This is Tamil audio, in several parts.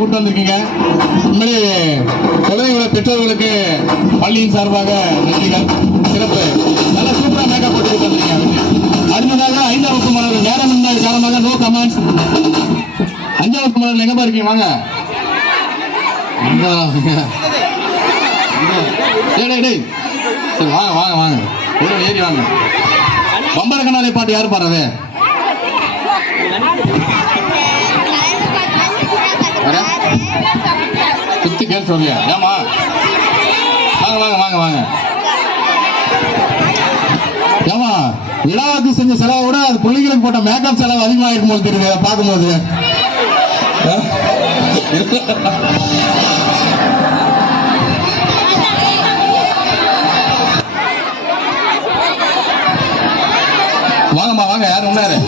கூட்டு வந்திருக்கீங்க. உண்மையிலே குழந்தைகளோட பெற்றோர்களுக்கு பள்ளியின் சார்பாக நன்றிகள். சிறப்பு. நல்லா சூப்பரா மேக்கப் போட்டு கூட்டு வந்திருக்கீங்க. அடுத்ததாக 5ஆம் வகுப்பு மாணவர்கள் நேரம் இருந்தால் காரணமாக நோ கமெண்ட்ஸ். 5ஆம் வகுப்பு மாணவர்கள் எங்க இருக்கீங்க? வாங்க. சரி வாங்க வாங்க வாங்க, ஏறி வாங்க. பம்பர கண்ணாலே பாட்டு யாரு பாடுறது? சுத்தி கேட்டு சொல்லியா? ஏமா வாங்க வாங்க வாங்க வாங்க. ஏமா விழாவுக்கு செஞ்ச செலவை விட அது பிள்ளைங்களுக்கு போட்ட மேக்கப் செலவு அதிகமாக இருக்கும் போது தெரியுது பார்க்கும்போது. வாங்கம்மா வாங்க, யாரும் உண்டாரு.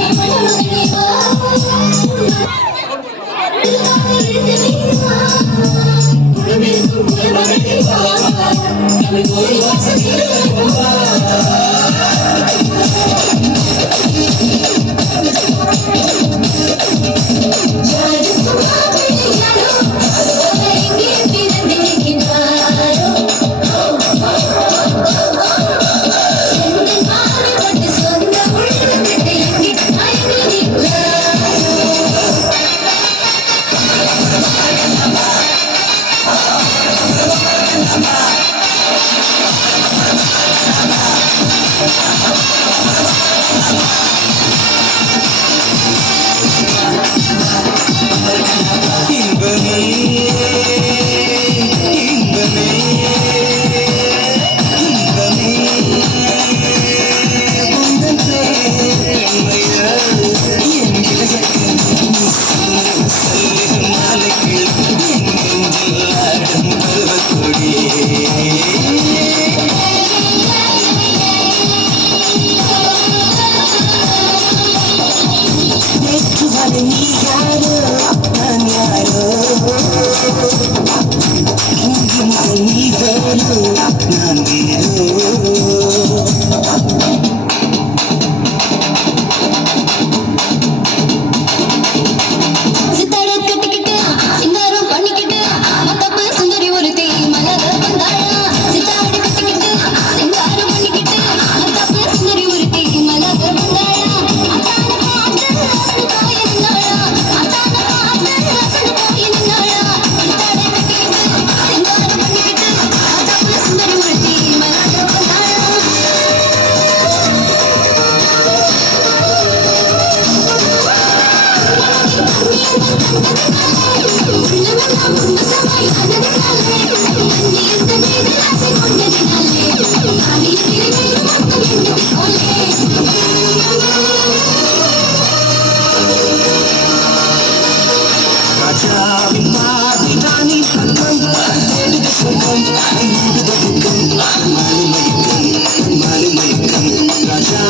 Raja